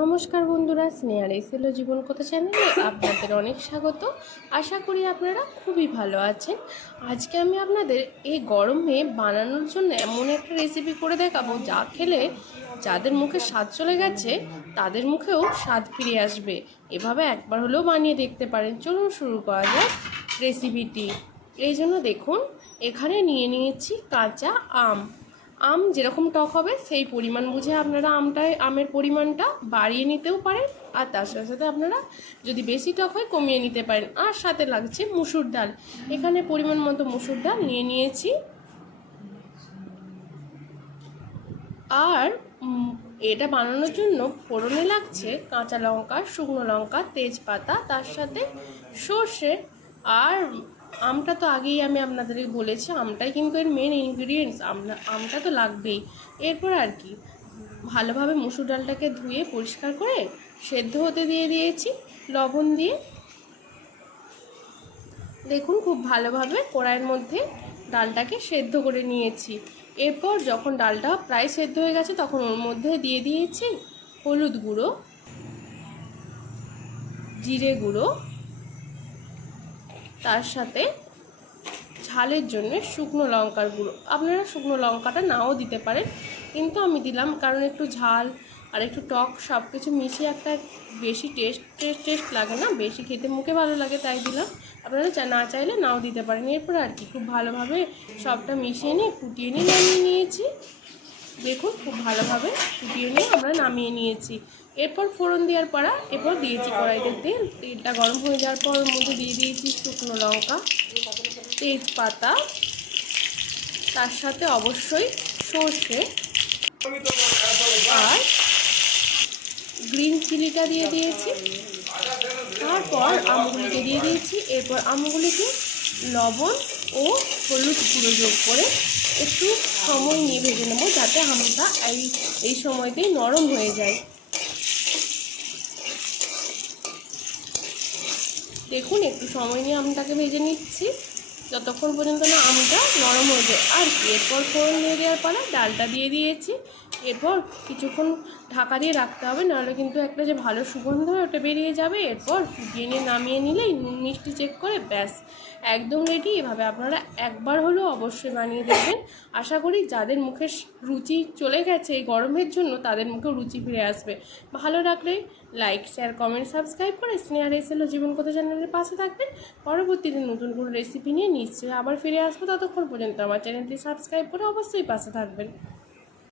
নমস্কার বন্ধুরা, স্নেহার এসেলো জীবন কথা চ্যানেলে আপনাদের অনেক স্বাগত। আশা করি আপনারা খুবই ভালো আছেন। আজকে আমি আপনাদের এই গরমে বানানোর জন্য এমন একটা রেসিপি করে দেখাবো, যা খেলে যাদের মুখে স্বাদ চলে গেছে, তাদের মুখেও স্বাদ ফিরে আসবে। এভাবে একবার হলেও বানিয়ে দেখতে পারেন। চলুন শুরু করা যাক রেসিপিটি এই জন্য দেখুন, এখানে নিয়ে নিয়েছি কাঁচা আম। আম যেরকম টক হবে, সেই পরিমাণ বুঝে আপনারা আমটায়, আমের পরিমাণটা বাড়িয়ে নিতেও পারেন। আর তার সাথে সাথে আপনারা যদি বেশি টক হয়, কমিয়ে নিতে পারেন। আর সাথে লাগছে মুসুর ডাল। এখানে পরিমাণ মতো মুসুর ডাল নিয়ে নিয়েছি। আর এটা বানানোর জন্য ফোড়নে লাগছে কাঁচা লঙ্কা, শুকনো লঙ্কা, তেজপাতা, তার সাথে সর্ষে, আর আমটা তো আগেই আমি আপনাদেরকে বলেছি, আমটাই কিন্তু এর মেন ইনগ্রিডিয়েন্টস আমটা তো লাগবেই। এরপর আর কি, ভালোভাবে মুসুর ডালটাকে ধুয়ে পরিষ্কার করে সেদ্ধ হতে দিয়ে দিয়েছি, লবণ দিয়ে। দেখুন খুব ভালোভাবে কড়াইয়ের মধ্যে ডালটাকে সেদ্ধ করে নিয়েছি। এরপর যখন ডালটা প্রায় সেদ্ধ হয়ে গেছে, তখন ওর মধ্যে দিয়ে দিয়েছি হলুদ গুঁড়ো, জিরে গুঁড়ো তার সাথে ঝালের জন্য শুকনো লঙ্কার গুঁড়ো। আপনারা শুকনো লঙ্কাটা নাও দিতে পারেন, কিন্তু আমি দিলাম কারণ একটু ঝাল আর একটু টক সব কিছু মিশিয়ে একটা বেশি টেস্ট টেস্ট টেস্ট লাগে না, বেশি খেতে মুখে ভালো লাগে তাই দিলাম। আপনারা না চাইলে নাও দিতে পারেন। এরপর আর কি, খুব ভালোভাবে সবটা মিশিয়ে নিয়ে ফুটিয়ে নিয়ে, নামিয়ে নিয়েছি। দেখুন, খুব ভালোভাবে ফুটিয়ে নিয়ে আমরা নামিয়ে নিয়েছি। এরপর ফোড়ন দেওয়ার পর এরপর দিয়েছি কড়াইতে তেল। তেলটা গরম হয়ে যাওয়ার পর মধ্যে দিয়ে দিয়েছি শুকনো লঙ্কা, তেজপাতা। তার সাথে অবশ্যই সর্ষে আর গ্রিন চিলিটা দিয়ে দিয়েছি। তারপর আমগুলিকে দিয়ে দিয়েছি। এরপর আমগুলিকে লবণ ও হলুদ গুঁড়ো যোগ করে একটু সময় নিয়ে ভেজে নেব, যাতে আমটা এই এই সময়তেই নরম হয়ে যায়। দেখুন, একটু সময় নিয়ে আমটাকে ভেজে নিচ্ছি। যতক্ষণ পর্যন্ত না আমটা নরম হয়ে যায়, আর এরপর ফোড়ন দিয়ে দেওয়ার পরে ডালটা দিয়ে দিয়েছি। এরপর কিছুক্ষণ ঢাকা দিয়ে রাখতে হবে, নাহলে কিন্তু একটা যে ভালো সুগন্ধ হয় ওটা বেরিয়ে যাবে। এরপর ফুটিয়ে নিয়ে নামিয়ে নিলেই নুন মিষ্টি চেক করে ব্যাস। একদম রেডি এভাবে আপনারা একবার হলেও অবশ্যই বানিয়ে দেখবেন। আশা করি যাদের মুখে রুচি চলে গেছে এই গরমের জন্য, তাদের মুখে রুচি ফিরে আসবে। ভালো লাগলে লাইক শেয়ার কমেন্ট সাবস্ক্রাইব করে স্নেহার এসেলো জীবন কথা চ্যানেলের পাশে থাকবেন। পরবর্তীতে নতুন কোনো রেসিপি নিয়ে নিশ্চয়ই আবার ফিরে আসব। ততক্ষণ পর্যন্ত আমার চ্যানেলটি সাবস্ক্রাইব করে অবশ্যই পাশে থাকবেন।